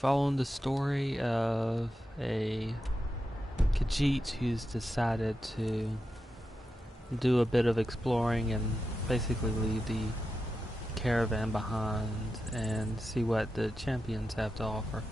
following the story of a Khajiit who's decided to do a bit of exploring and basically leave the caravan behind and see what the champions have to offer.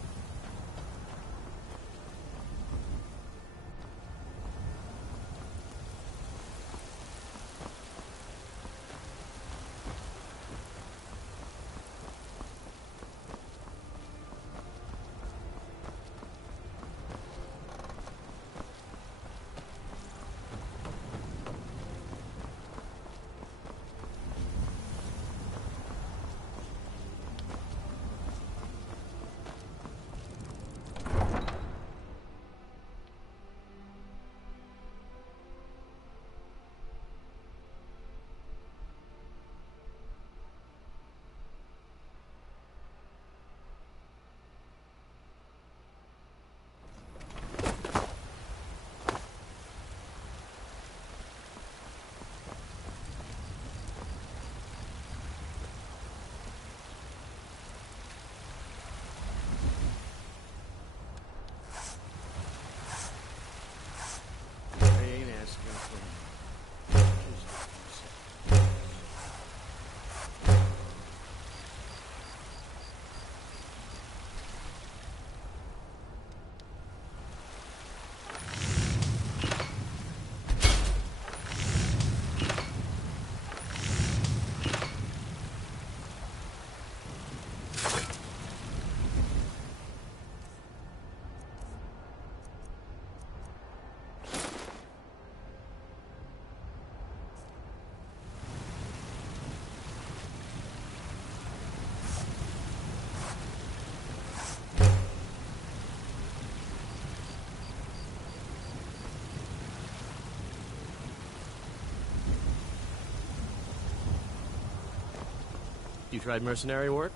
You tried mercenary work?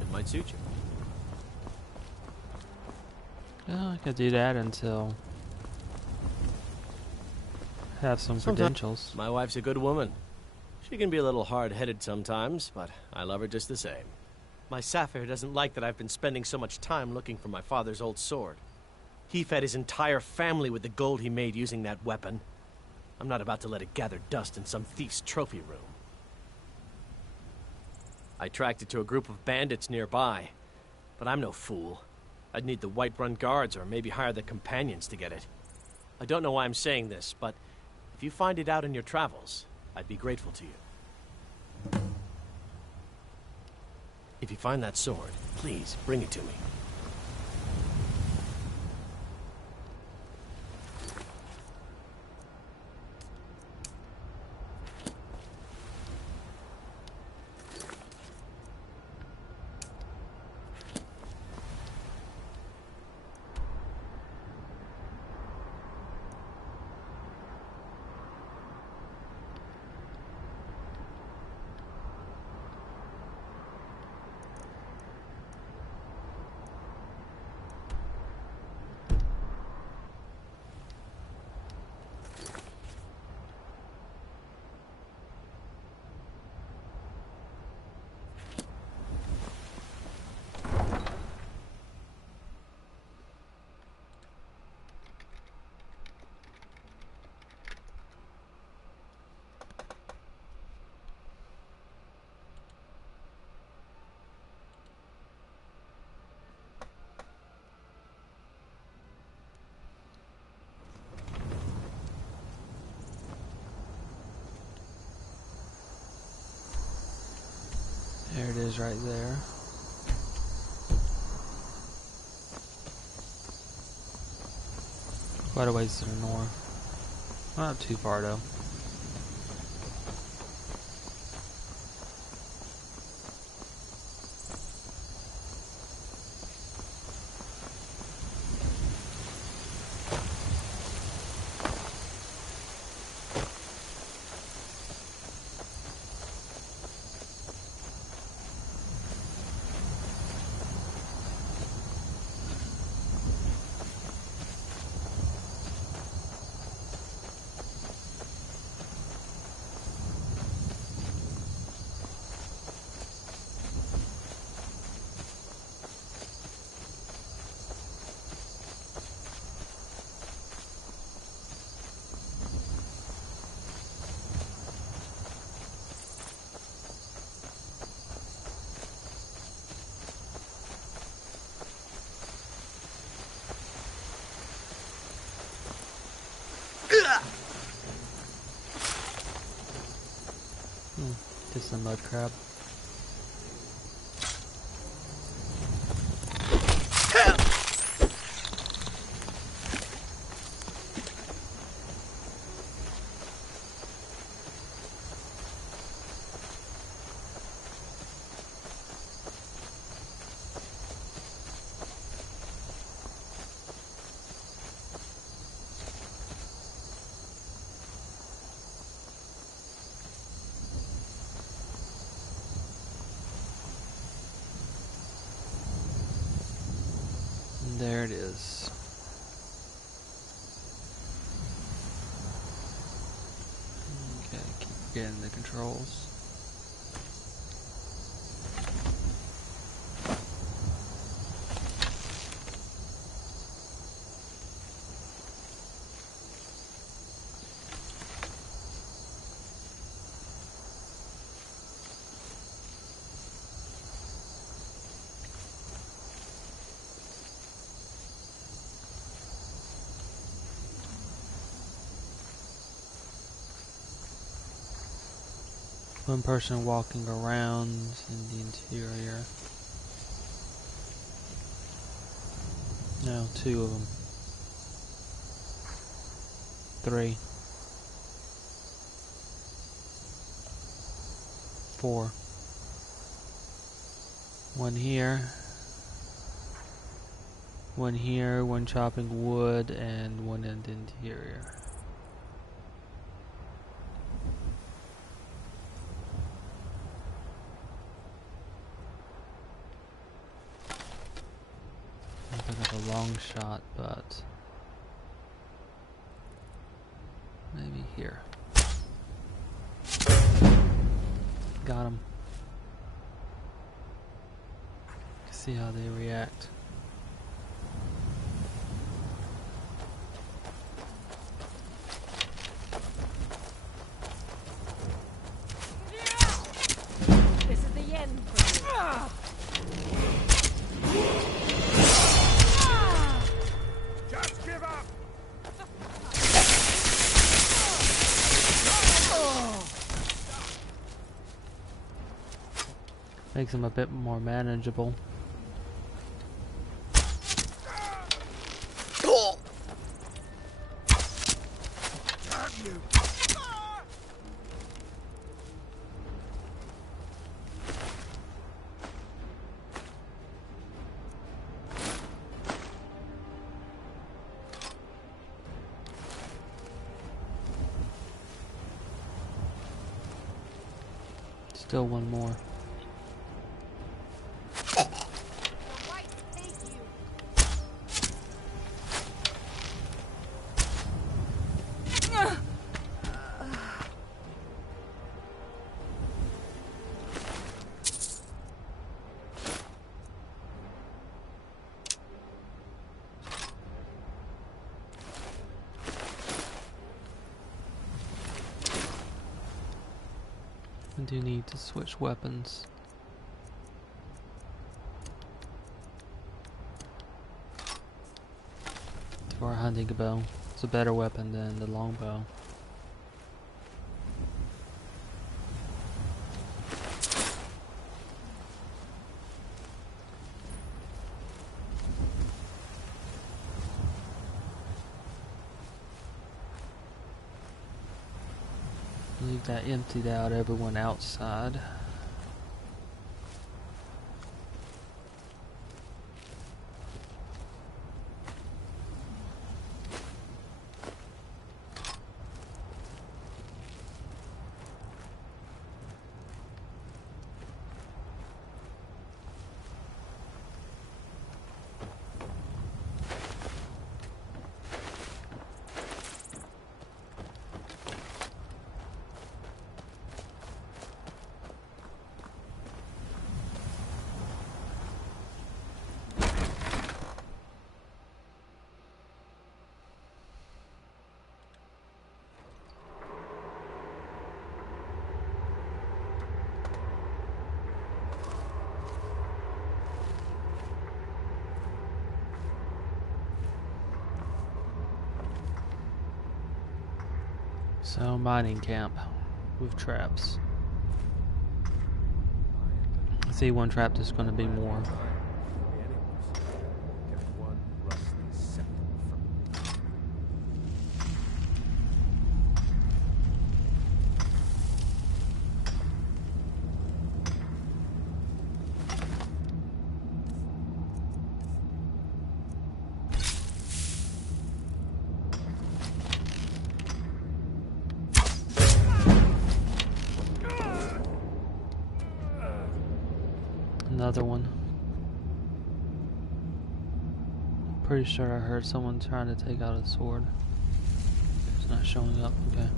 It might suit you. Well, I could do that until I have some credentials. My wife's a good woman. She can be a little hard-headed sometimes, but I love her just the same. My Sapphire doesn't like that I've been spending so much time looking for my father's old sword. He fed his entire family with the gold he made using that weapon. I'm not about to let it gather dust in some thief's trophy room. I tracked it to a group of bandits nearby, but I'm no fool. I'd need the Whiterun guards or maybe hire the companions to get it. I don't know why I'm saying this, but if you find it out in your travels, I'd be grateful to you. If you find that sword, please bring it to me. There it is right there. Quite a ways to the north. Not too far though. Just a mud crab. There it is. Okay, keep getting the controls. One person walking around in the interior. No, two of them. Three. Four. One here. One here, one chopping wood, and one in the interior. A long shot, but maybe here. Got him. See how they react. This is the end for you. Makes them a bit more manageable. Still one more. I do need to switch weapons. For a hunting bow. It's a better weapon than the longbow. I believe that emptied out everyone outside. So, mining camp with traps. See, one trap there's going to be more. Another one. Pretty sure I heard someone trying to take out a sword. It's not showing up. Okay.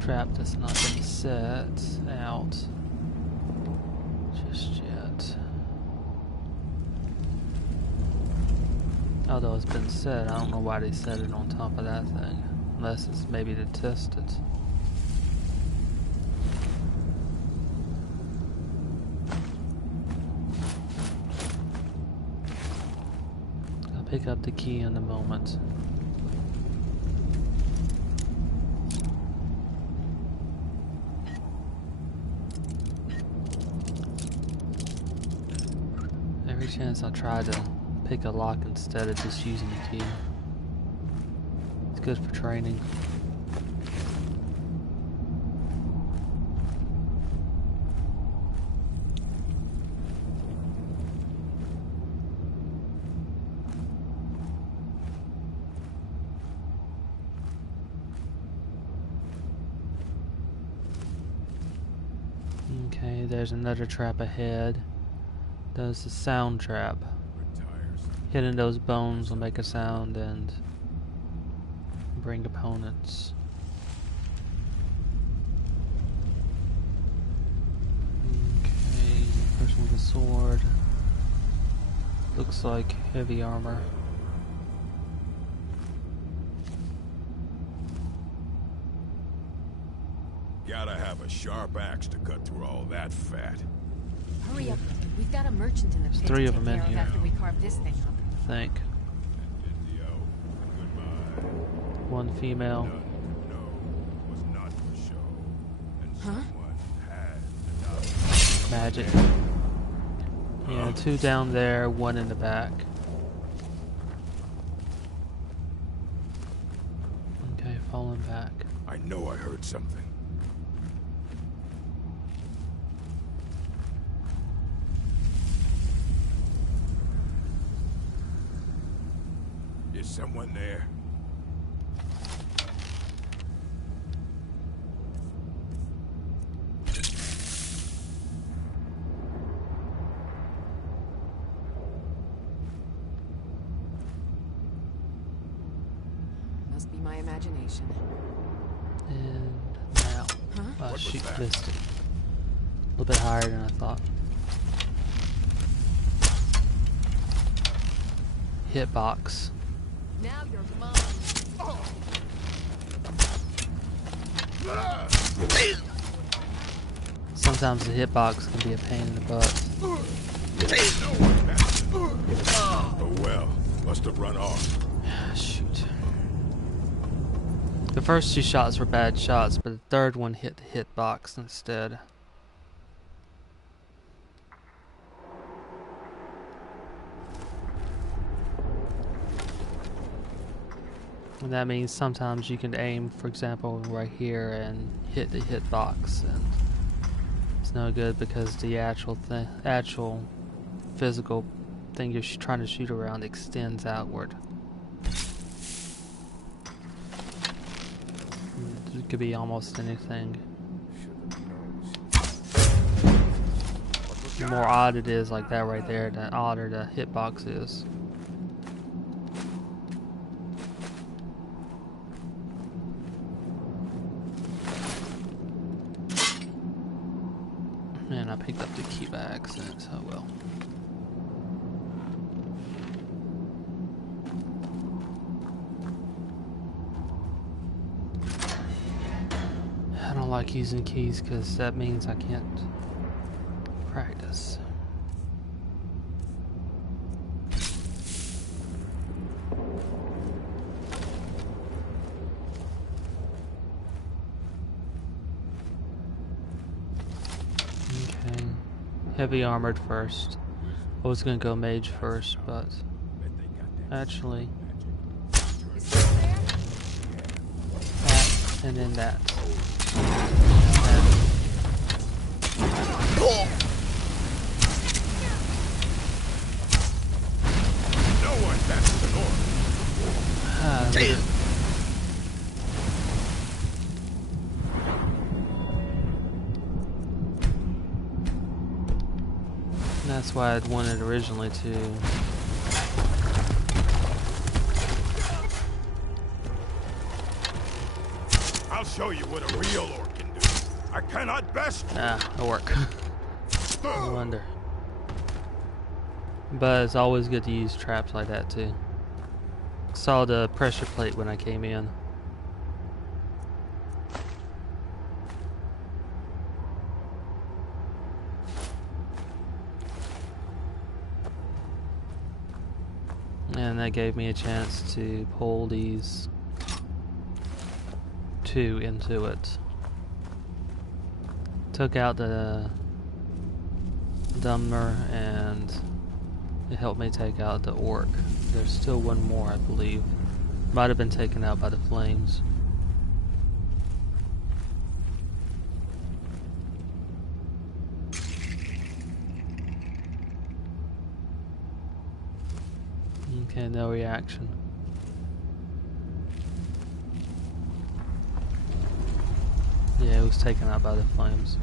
Trap that's not been set out just yet. Although it's been set, I don't know why they set it on top of that thing. Unless it's maybe to test it. I'll pick up the key in a moment. Every chance I try to pick a lock instead of just using the key. It's good for training. Okay, there's another trap ahead. Does the sound trap. Hitting those bones will make a sound and bring opponents. Okay, person with a sword. Looks like heavy armor. Gotta have a sharp axe to cut through all that fat. Hurry up. We've got a merchant in the pit Three to of take them in care of here. after we carve this thing up. I think. One female. Was not for show. And Huh? someone had Magic. Yeah, two down there, one in the back. Okay, falling back. I know I heard something. Is someone there? Must be my imagination. And now. Huh? Oh was shoot, that? missed it. A little bit higher than I thought. Hitbox. Now you're mine. Sometimes the hitbox can be a pain in the butt. Oh well, must have run off. Shoot. The first two shots were bad shots, but the third one hit the hitbox instead. And that means sometimes you can aim, for example, right here and hit the hitbox, and it's no good because the actual physical thing you're trying to shoot around extends outward. It could be almost anything. The more odd it is like that right there, the odder the hitbox is. And I picked up the key by accident, so well. I don't like using keys because that means I can't practice. Okay. Heavy armored first. I was gonna go mage first, but actually that and then that. No one passes the door. That's why I'd wanted originally to. I'll show you what a real orc can do. I cannot best. It'll work. No wonder. But it's always good to use traps like that too. Saw the pressure plate when I came in. And that gave me a chance to pull these two into it. Took out the Dummer and it helped me take out the orc. There's still one more, I believe. Might have been taken out by the flames. Okay, no reaction. Yeah, it was taken out by the flames.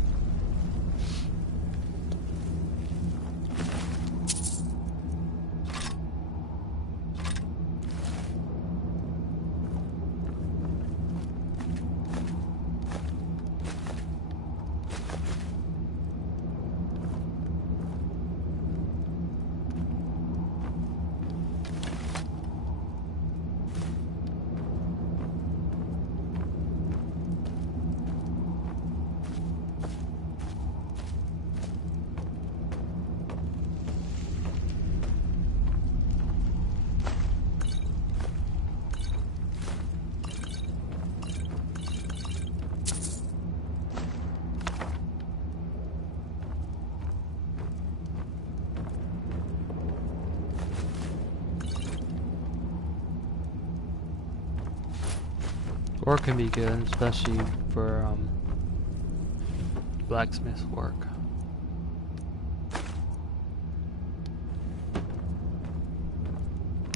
Work can be good, especially for blacksmith work.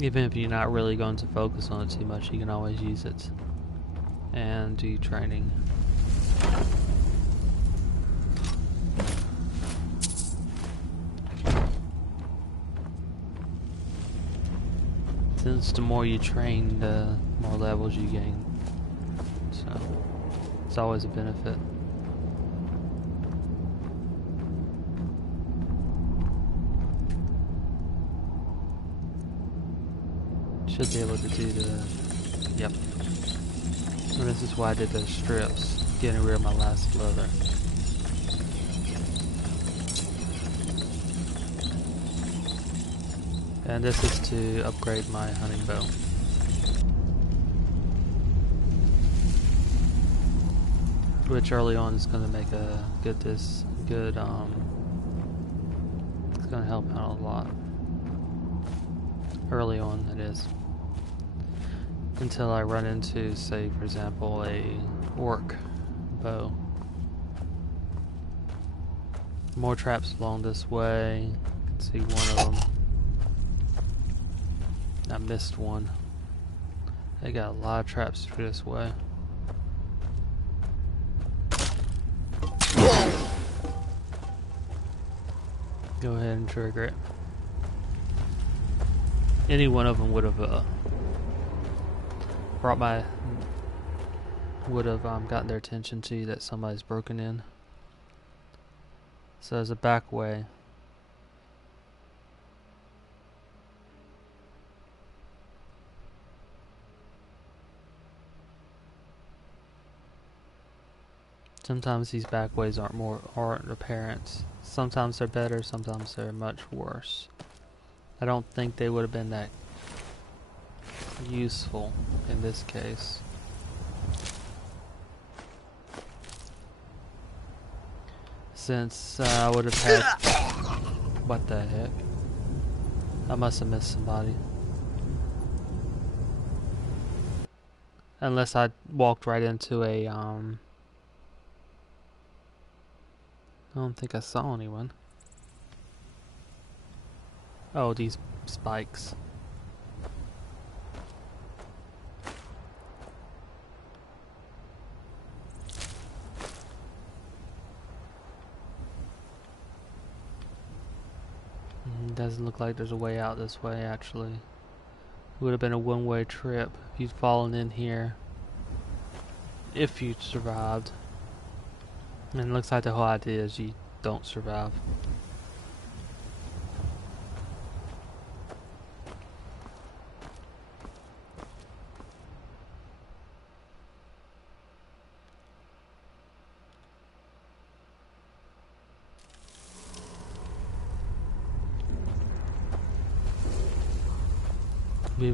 Even if you're not really going to focus on it too much, you can always use it and do training. Since the more you train, the more levels you gain. So, it's always a benefit. Should be able to do the... Yep. And this is why I did those strips. Getting rid of my last leather. And this is to upgrade my hunting bow. Which early on is going to make a it's going to help out a lot. Early on, it is. Until I run into, say, for example, a orc bow. More traps along this way. You can see one of them. I missed one. They got a lot of traps through this way. Go ahead and trigger it. Any one of them would have gotten their attention to that somebody's broken in. So there's a back way. Sometimes these back ways aren't apparent. Sometimes they're better, sometimes they're much worse. I don't think they would have been that useful in this case. Since I would have had... What the heck? I must have missed somebody. Unless I walked right into a, I don't think I saw anyone. Oh, these spikes. Doesn't look like there's a way out this way, actually. It would have been a one-way trip if you'd fallen in here. If you survived. And it looks like the whole idea is you don't survive.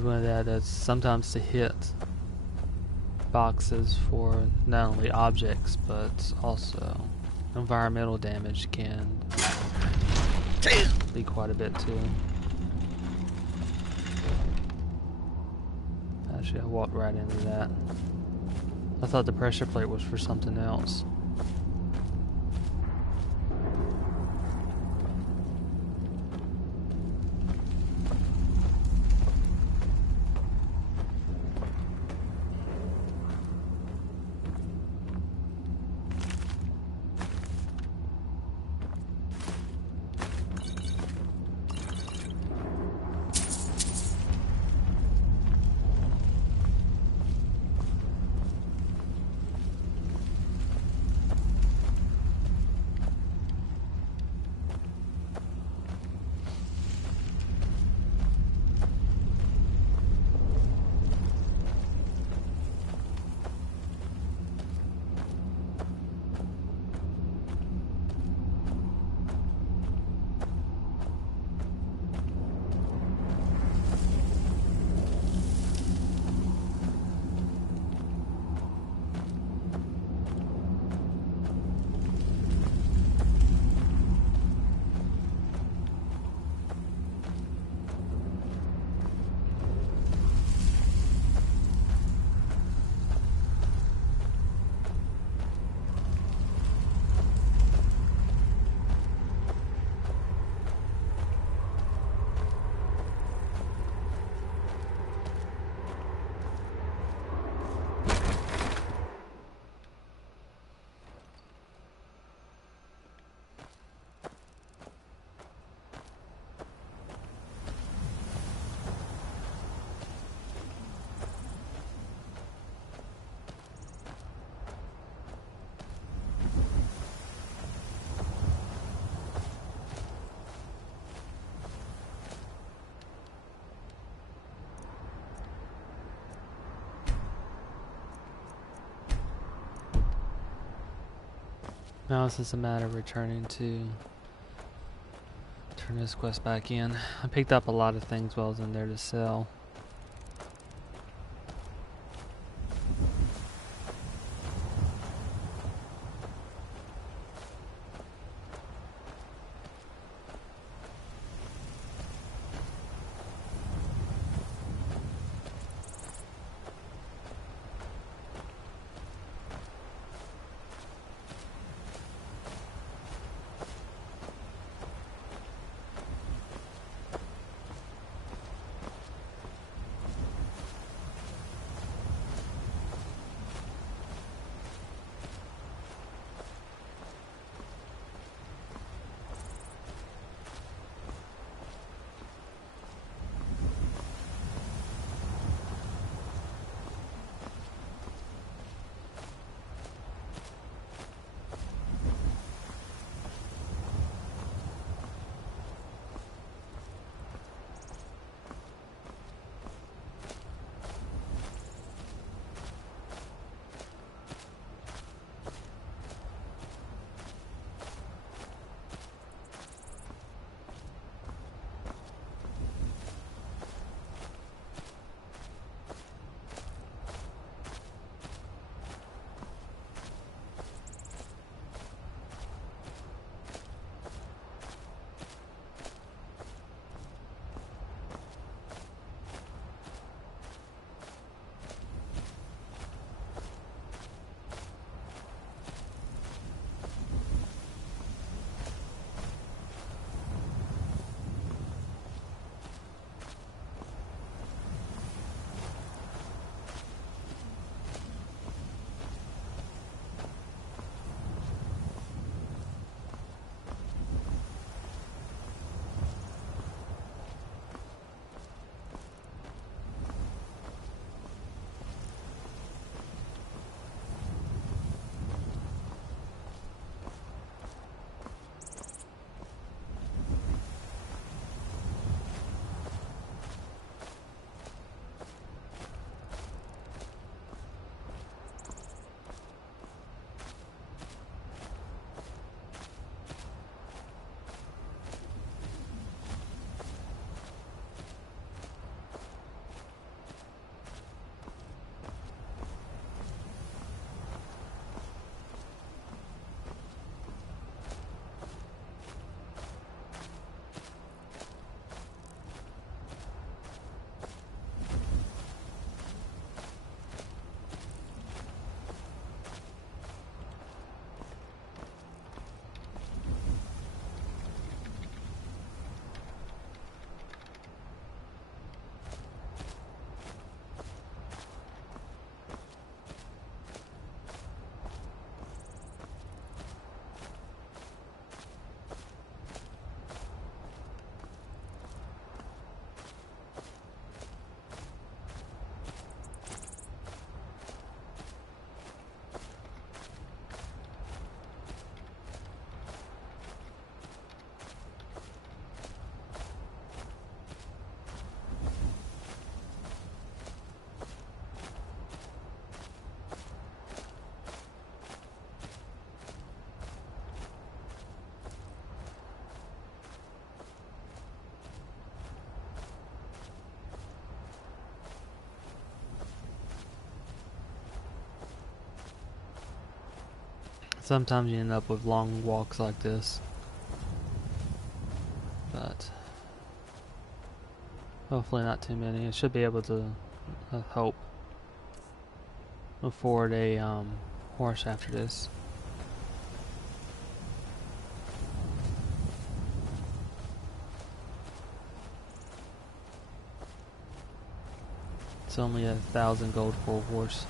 One of that is sometimes to hit boxes for not only objects but also environmental damage can be quite a bit too. Actually, I walked right into that. I thought the pressure plate was for something else. Now it's just a matter of returning to turn this quest back in. I picked up a lot of things while I was in there to sell. Sometimes you end up with long walks like this. But hopefully not too many. I should be able to, I hope, afford a horse after this. It's only 1,000 gold for a horse.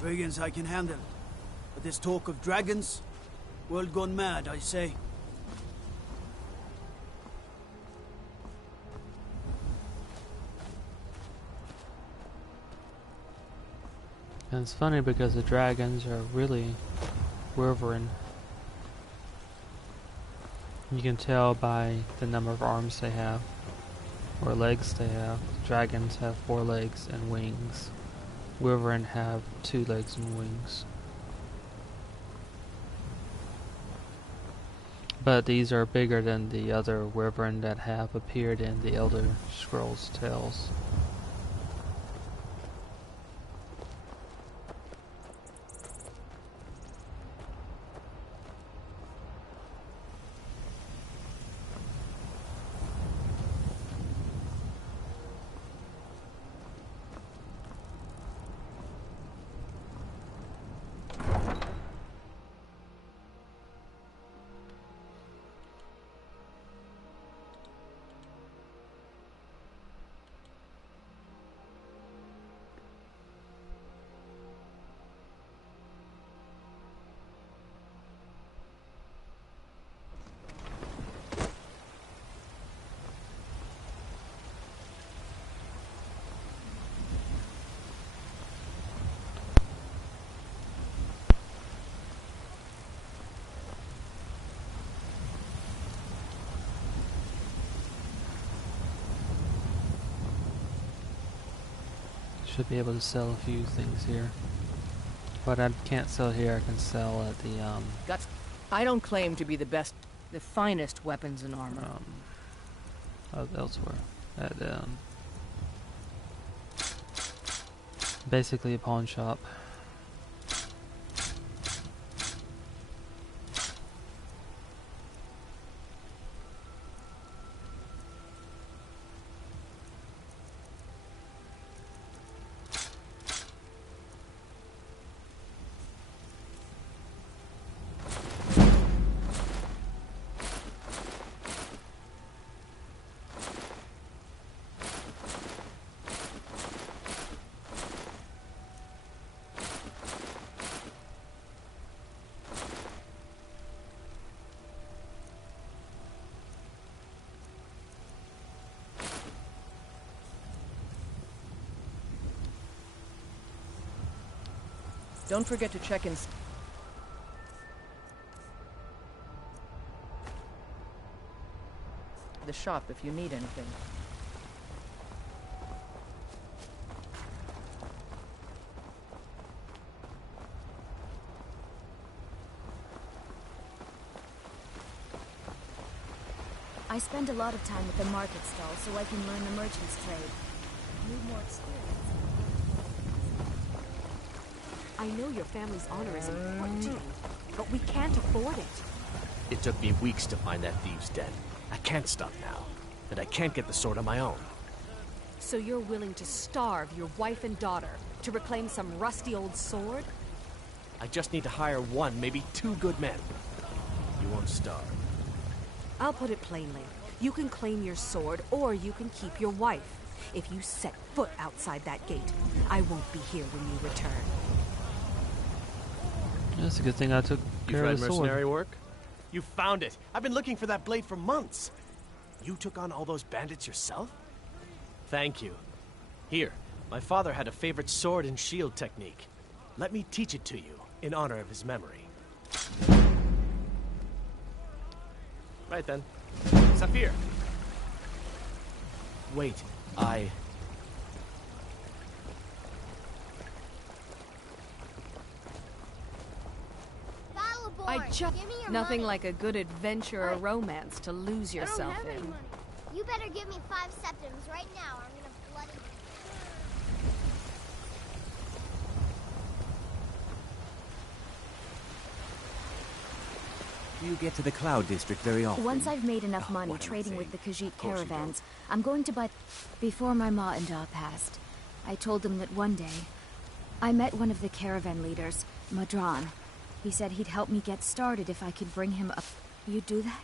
Brigands I can handle. But this talk of dragons? World gone mad, I say. And it's funny because the dragons are really wyvern. You can tell by the number of arms they have, or legs they have. Dragons have 4 legs and wings. Wyvern have 2 legs and wings. But these are bigger than the other wyvern that have appeared in the Elder Scrolls tales. Should be able to sell a few things here. What I can't sell here, I can sell at the I don't claim to be the best, the finest weapons and armor. Elsewhere. At basically a pawn shop. Don't forget to check in the shop if you need anything. I spend a lot of time at the market stall so I can learn the merchant's trade. Need more experience. I know your family's honor is important to you, but we can't afford it. It took me weeks to find that thieves' den. I can't stop now, and I can't get the sword on my own. So you're willing to starve your wife and daughter to reclaim some rusty old sword? I just need to hire one, maybe two good men. You won't starve. I'll put it plainly. You can claim your sword, or you can keep your wife. If you set foot outside that gate, I won't be here when you return. That's a good thing I took You care tried of the mercenary sword. work? You found it. I've been looking for that blade for months. You took on all those bandits yourself? Thank you. Here, my father had a favorite sword and shield technique. Let me teach it to you in honor of his memory. Right then. Saphir! Wait, Nothing like a good adventure or romance to lose yourself I don't have any in. money. You better give me 5 septims right now, or I'm gonna bloody... You get to the Cloud District very often. Once I've made enough Oh, money what am I trading with saying? the Khajiit Of course you caravans, I'm going to buy... Before my ma and Da passed, I told them that one day, I met one of the caravan leaders, Madran. He said he'd help me get started if I could bring him up. You'd do that?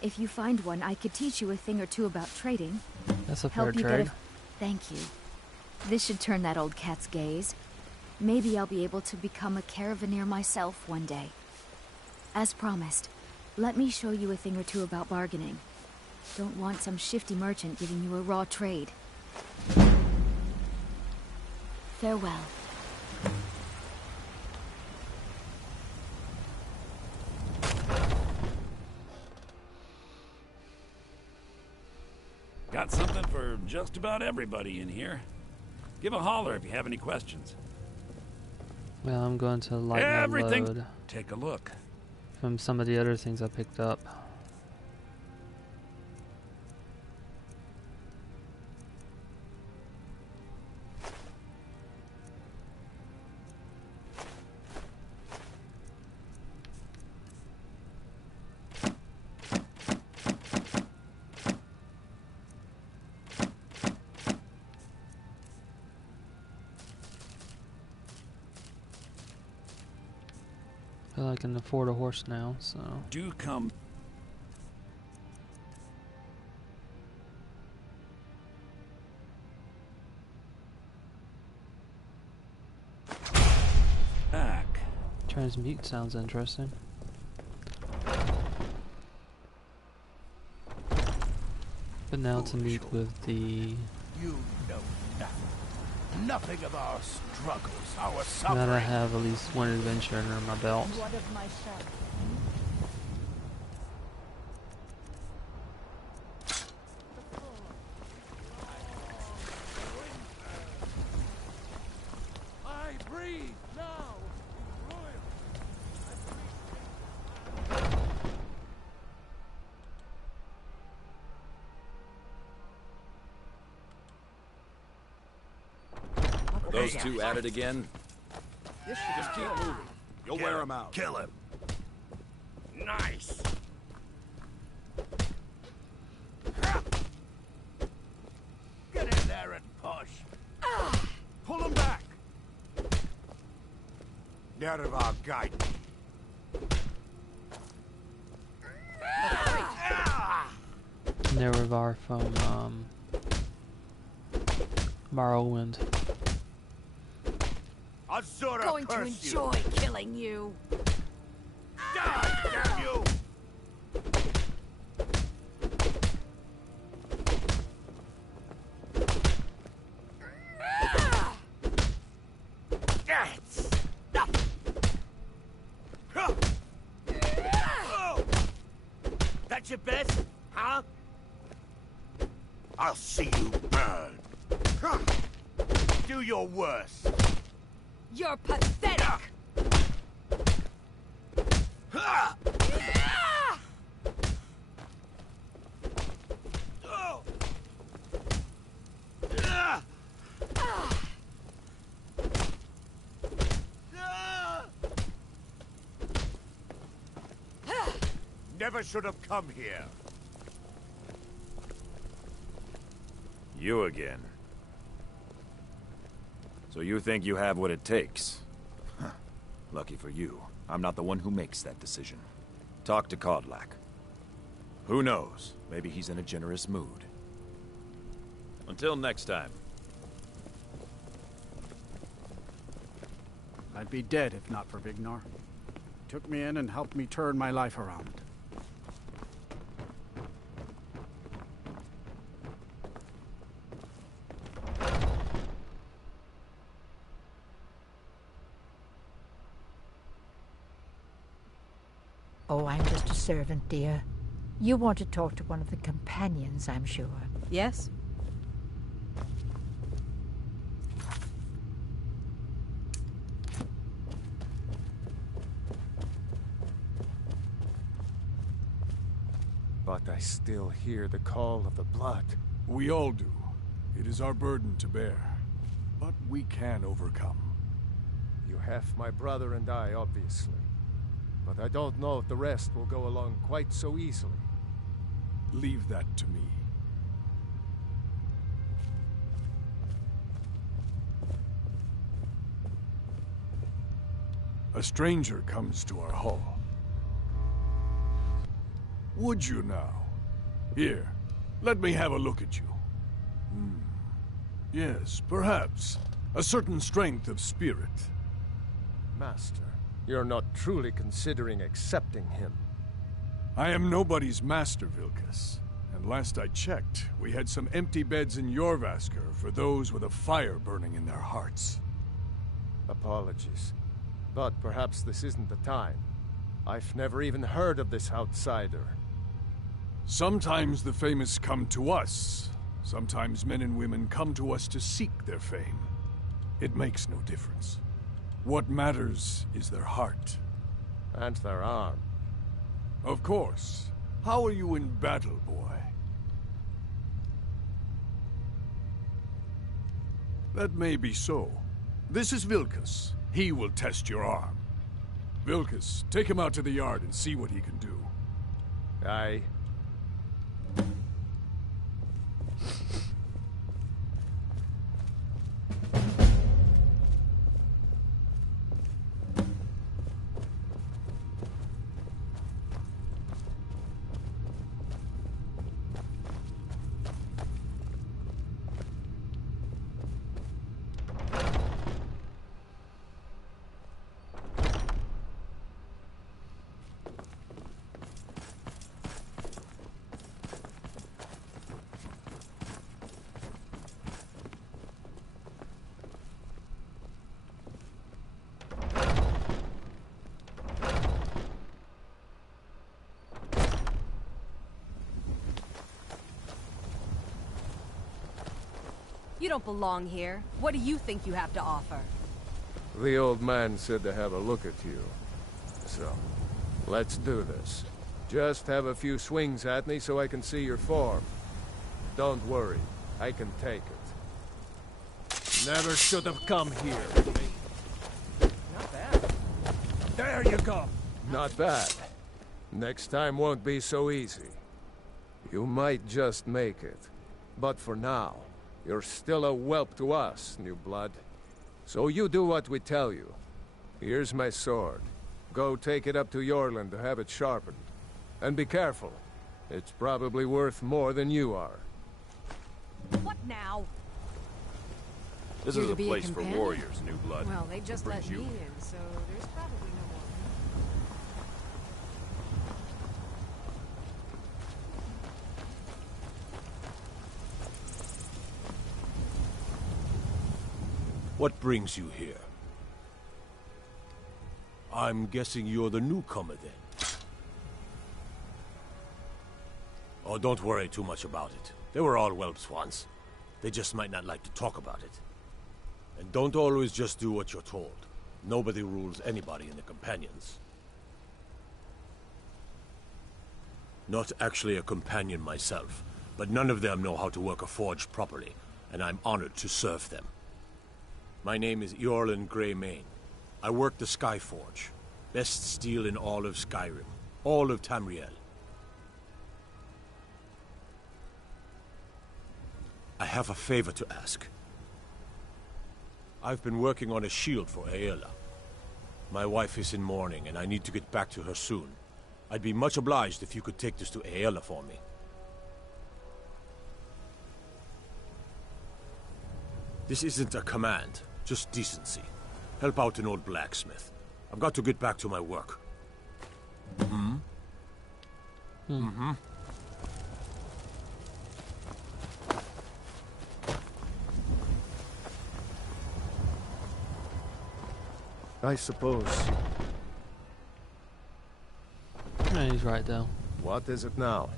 If you find one, I could teach you a thing or two about trading. That's a fair Help you trade. get a... Thank you. This should turn that old cat's gaze. Maybe I'll be able to become a caravaneer myself one day. As promised, let me show you a thing or two about bargaining. Don't want some shifty merchant giving you a raw trade. Farewell. Got something for just about everybody in here. Give a holler if you have any questions. Well, I'm going to lighten my Everything. load Take a look. from some of the other things I picked up. I feel like I can afford a horse now, so... Do come. Back. Transmute sounds interesting. But now to meet with the... You know nothing. Nothing of our struggles, our Gotta suffering. have at least one adventure under my belt. What of my son? I breathe now. Those two at it again? Just keep moving. You'll wear him out. Kill him. Nice. Get in there and push. Pull him back. Nerva guide. Nerevar from, Morrowind. Azura Going to curse enjoy killing you. Die, damn you! That's your best, huh? I'll see you burn. Do your worst. You're pathetic. Never should have come here. You again. So you think you have what it takes? Huh. Lucky for you, I'm not the one who makes that decision. Talk to Kodlak. Who knows? Maybe he's in a generous mood. Until next time. I'd be dead if not for Vignar. He took me in and helped me turn my life around. Oh, I'm just a servant, dear. You want to talk to one of the companions, I'm sure. Yes? But I still hear the call of the blood. We all do. It is our burden to bear. But we can overcome. You have my brother and I, obviously. But I don't know if the rest will go along quite so easily. Leave that to me. A stranger comes to our hall. Would you now? Here, let me have a look at you. Yes, perhaps. A certain strength of spirit. Master, you're not truly considering accepting him. I am nobody's master, Vilkas. And last I checked, we had some empty beds in Jorvaskr for those with a fire burning in their hearts. Apologies. But perhaps this isn't the time. I've never even heard of this outsider. Sometimes the famous come to us. Sometimes men and women come to us to seek their fame. It makes no difference. What matters is their heart. And their arm. Of course. How are you in battle, boy? That may be so. This is Vilkas. He will test your arm. Vilkas, take him out to the yard and see what he can do. Aye. You don't belong here. What do you think you have to offer? The old man said to have a look at you. So, let's do this. Just have a few swings at me so I can see your form. Don't worry, I can take it. Never should have come here. Not bad. There you go. Not bad. Next time won't be so easy. You might just make it. But for now, you're still a whelp to us, new blood. So you do what we tell you. Here's my sword. Go take it up to Yorland to have it sharpened. And be careful. It's probably worth more than you are. What now? This is a place for warriors, new blood. Well, they just let me in, so there's probably no more. What brings you here? I'm guessing you're the newcomer then. Oh, don't worry too much about it. They were all whelps once. They just might not like to talk about it. And don't always just do what you're told. Nobody rules anybody in the companions. Not actually a companion myself, but none of them know how to work a forge properly, and I'm honored to serve them. My name is Eorlund Greymane. I work the Skyforge. Best steel in all of Skyrim. All of Tamriel. I have a favor to ask. I've been working on a shield for Aela. My wife is in mourning, and I need to get back to her soon. I'd be much obliged if you could take this to Aela for me. This isn't a command, just decency. Help out an old blacksmith. I've got to get back to my work. I suppose. Yeah, he's right though. What is it now?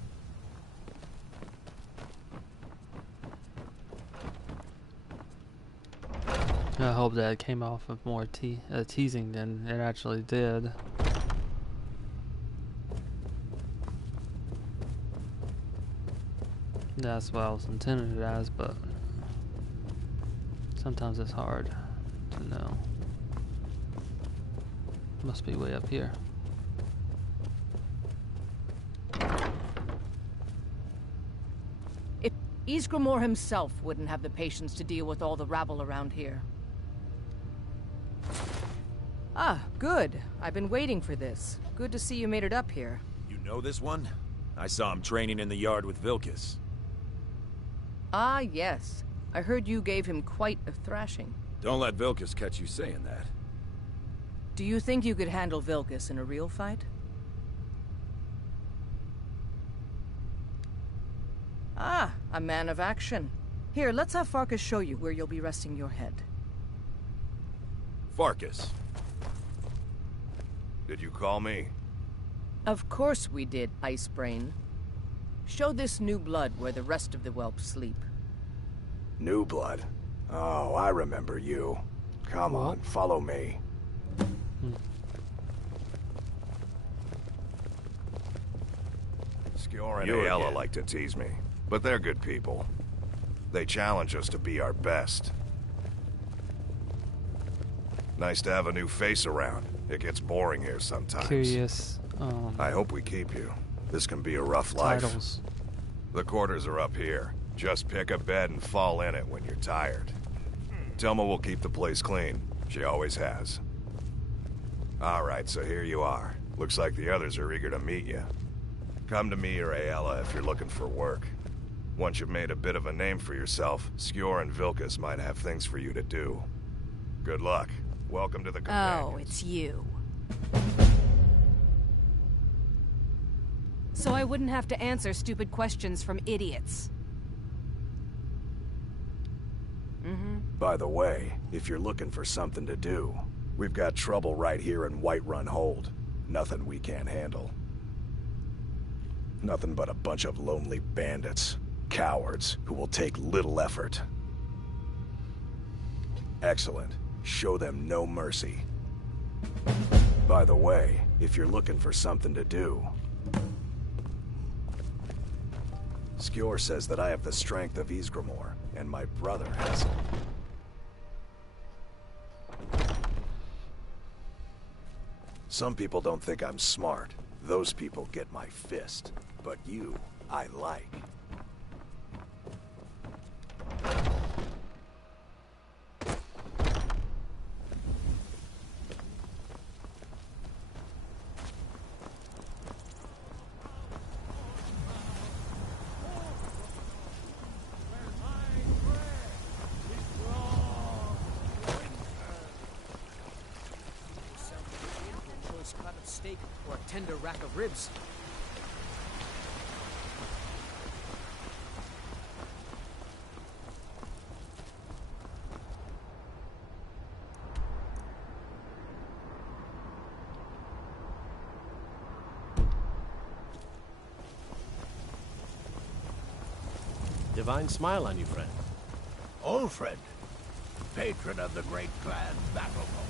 I hope that came off of more teasing than it actually did. That's what I was intended it as, but sometimes it's hard to know. Must be way up here. If Ysgramor himself wouldn't have the patience to deal with all the rabble around here. Ah, good. I've been waiting for this. Good to see you made it up here. You know this one? I saw him training in the yard with Vilkas. Ah, yes. I heard you gave him quite a thrashing. Don't let Vilkas catch you saying that. Do you think you could handle Vilkas in a real fight? Ah, a man of action. Here, let's have Farkas show you where you'll be resting your head. Farkas. Did you call me? Of course we did, Icebrain. Show this new blood where the rest of the whelps sleep. New blood? Oh, I remember you. Come on, follow me. Skjor and Aela like to tease me, but they're good people. They challenge us to be our best. Nice to have a new face around. It gets boring here sometimes. Curious. I hope we keep you. This can be a rough Titles. life. The quarters are up here. Just pick a bed and fall in it when you're tired. Telma will keep the place clean. She always has. Alright, so here you are. Looks like the others are eager to meet you. Come to me or Aela if you're looking for work. Once you've made a bit of a name for yourself, Skjor and Vilkas might have things for you to do. Good luck. Welcome to the Companions. Oh, it's you. So I wouldn't have to answer stupid questions from idiots. By the way, if you're looking for something to do, we've got trouble right here in Whiterun Hold. Nothing we can't handle. Nothing but a bunch of lonely bandits. Cowards who will take little effort. Excellent. Show them no mercy. By the way, if you're looking for something to do... Skjor says that I have the strength of Ysgramor, and my brother has it. Some people don't think I'm smart. Those people get my fist. But you, I like. Steak or a tender rack of ribs. Divine smile on you, friend. Old friend, patron of the great clan Battlefold.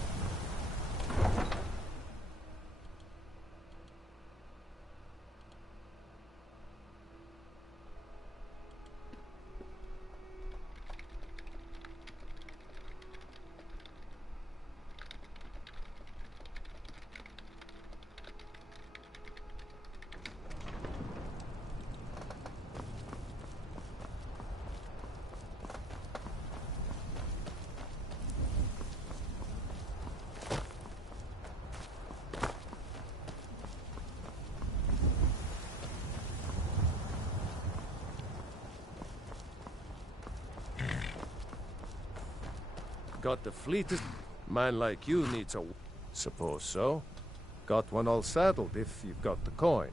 Got the fleetest man like you needs a... Suppose so. Got one all saddled if you've got the coin.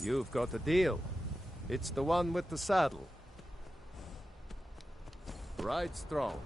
You've got a deal. It's the one with the saddle. Right strong.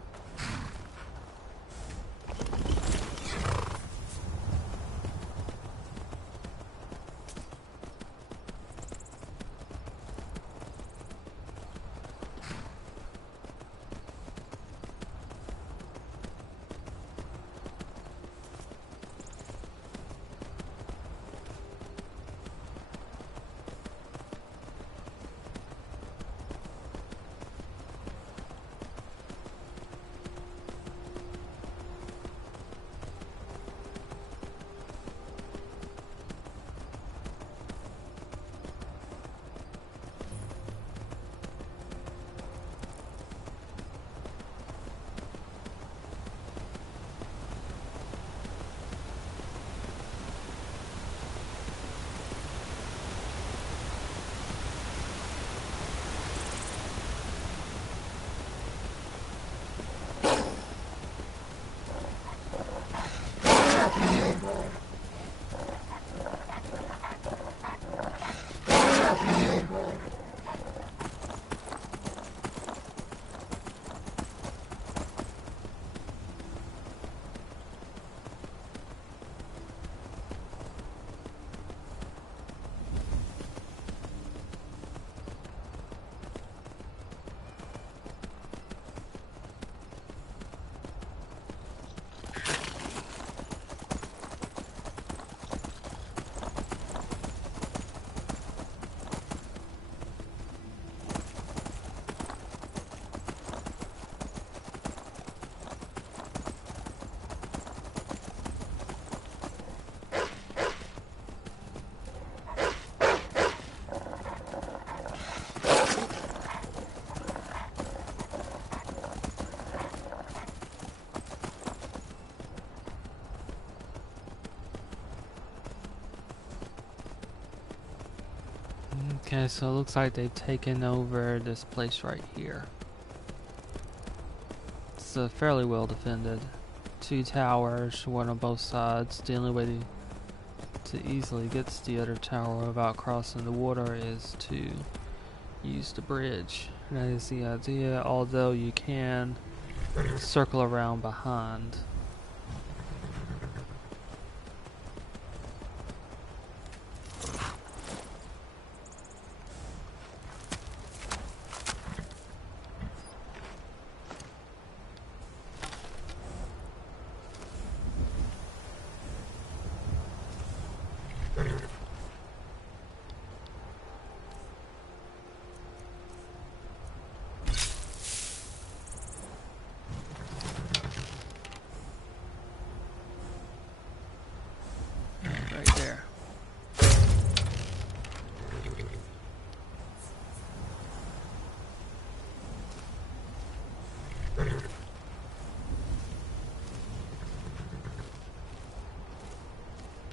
Okay, so it looks like they've taken over this place right here. It's fairly well defended. 2 towers, one on both sides. The only way to easily get to the other tower without crossing the water is to use the bridge. That is the idea, although you can circle around behind.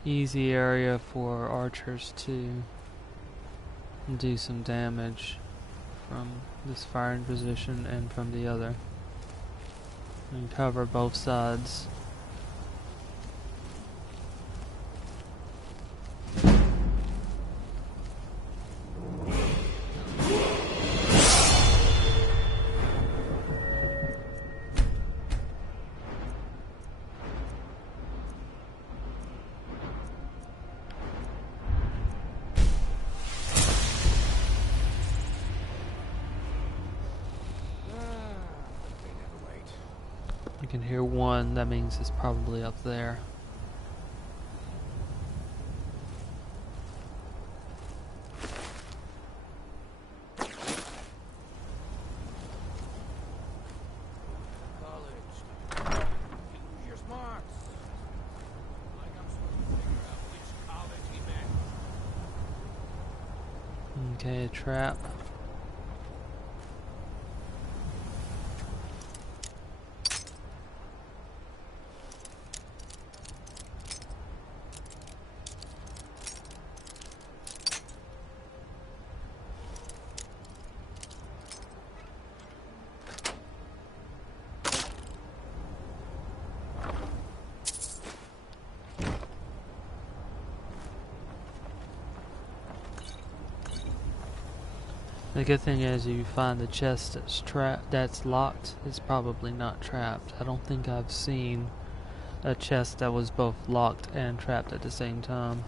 Easy area for archers to do some damage from this firing position and from the other, and cover both sides. You can hear one, that means it's probably up there. Okay, trap. The good thing is, you find the chest that's locked, it's probably not trapped. I don't think I've seen a chest that was both locked and trapped at the same time.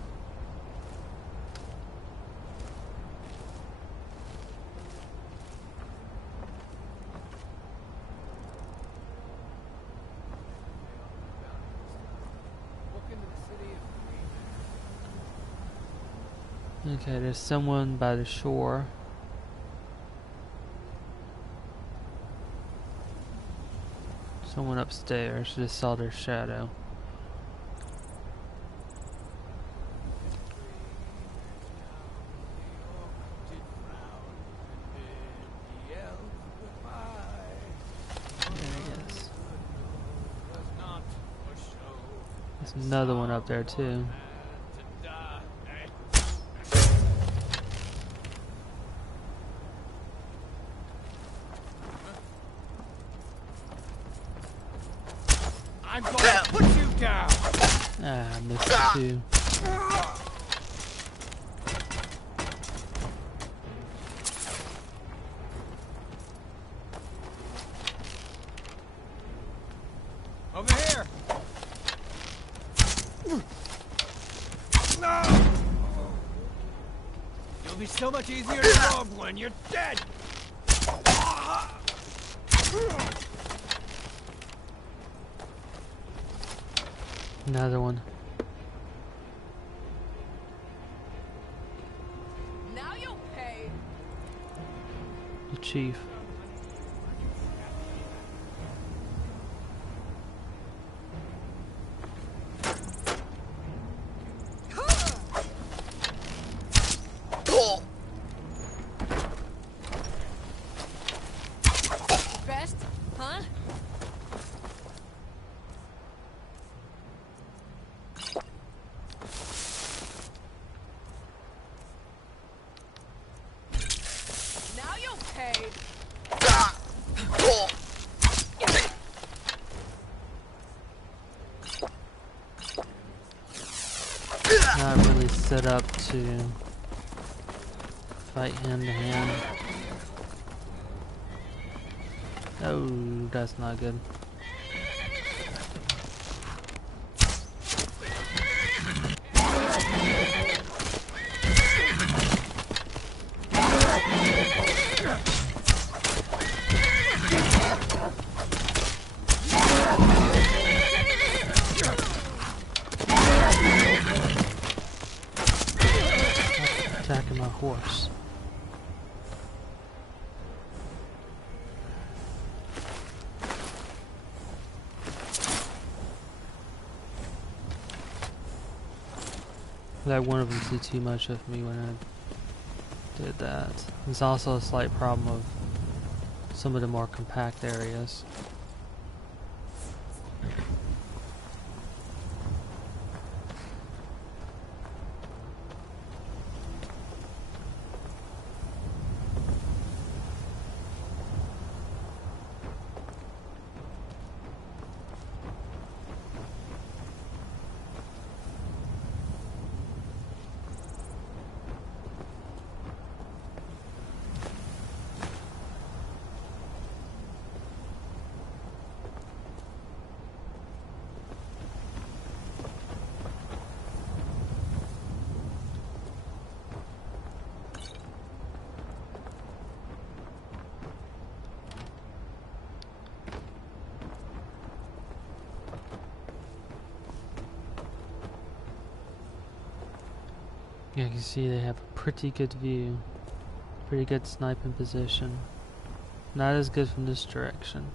Okay, there's someone by the shore. Someone upstairs. Just saw their shadow. There's another one up there too. I'm going to put you down! Ah, I missed it too. Over here! No! You'll be so much easier to rob when you're dead! Another one. Now you'll pay. The chief. Best, huh? Now you'll pay. Not really set up to fight hand to hand. Oh, that's not good. Attacking my horse. That one of them did too much of me when I did that. There's also a slight problem of some of the more compact areas. Yeah, you can see they have a pretty good view. Pretty good sniping position. Not as good from this direction.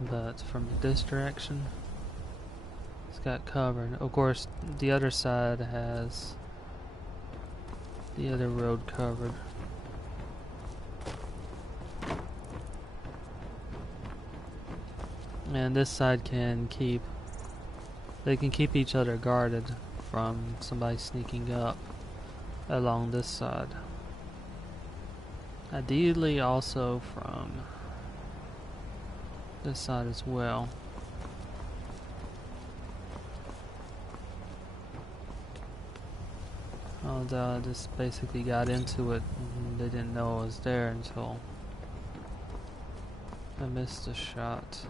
But from this direction, it's got cover. Of course, the other side has the other road covered. And this side can keep, they can keep each other guarded from somebody sneaking up along this side. Ideally also from this side as well. And I just basically got into it, and they didn't know I was there until I missed a shot.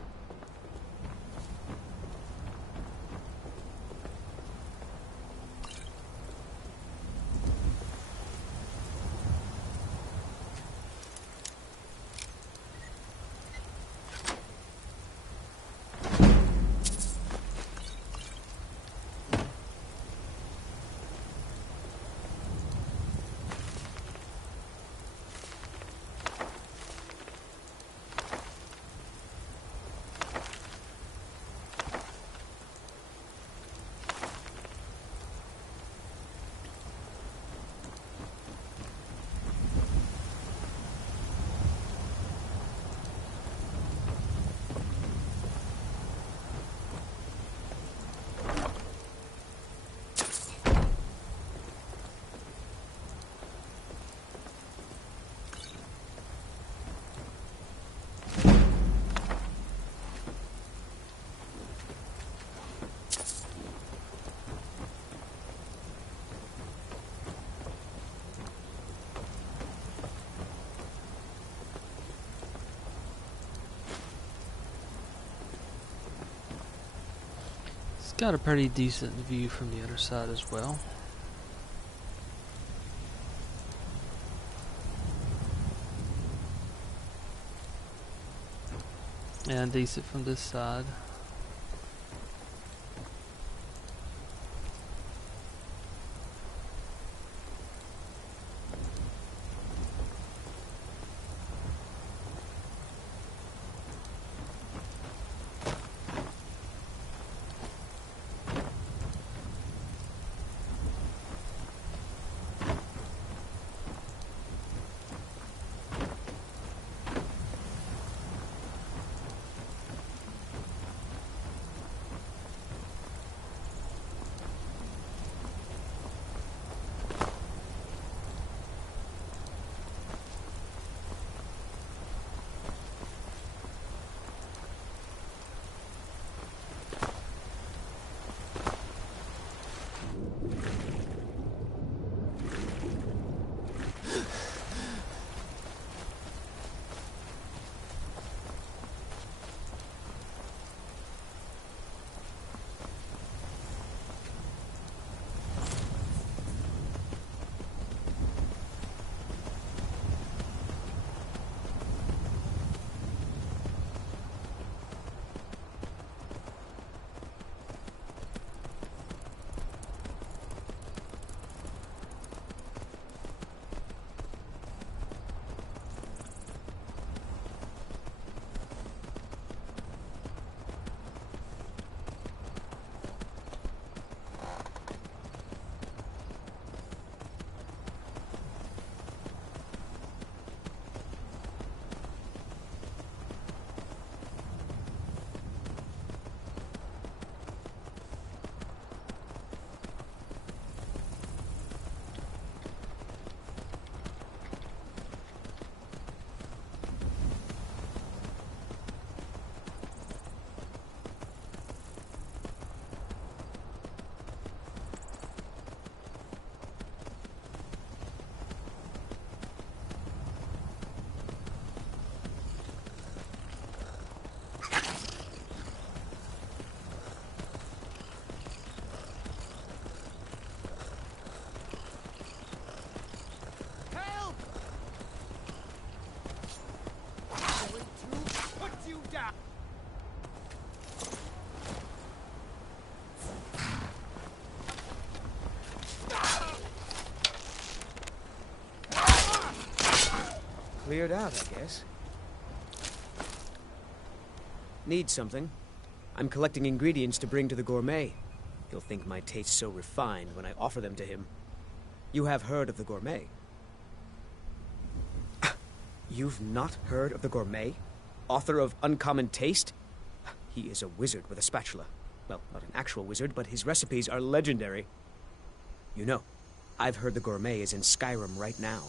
Got a pretty decent view from the other side as well. And decent from this side. Cleared out, I guess. Need something? I'm collecting ingredients to bring to the gourmet. He'll think my tastes so refined when I offer them to him. You have heard of the gourmet? You've not heard of the gourmet? Author of Uncommon Taste? He is a wizard with a spatula. Well, not an actual wizard, but his recipes are legendary. You know, I've heard the gourmet is in Skyrim right now.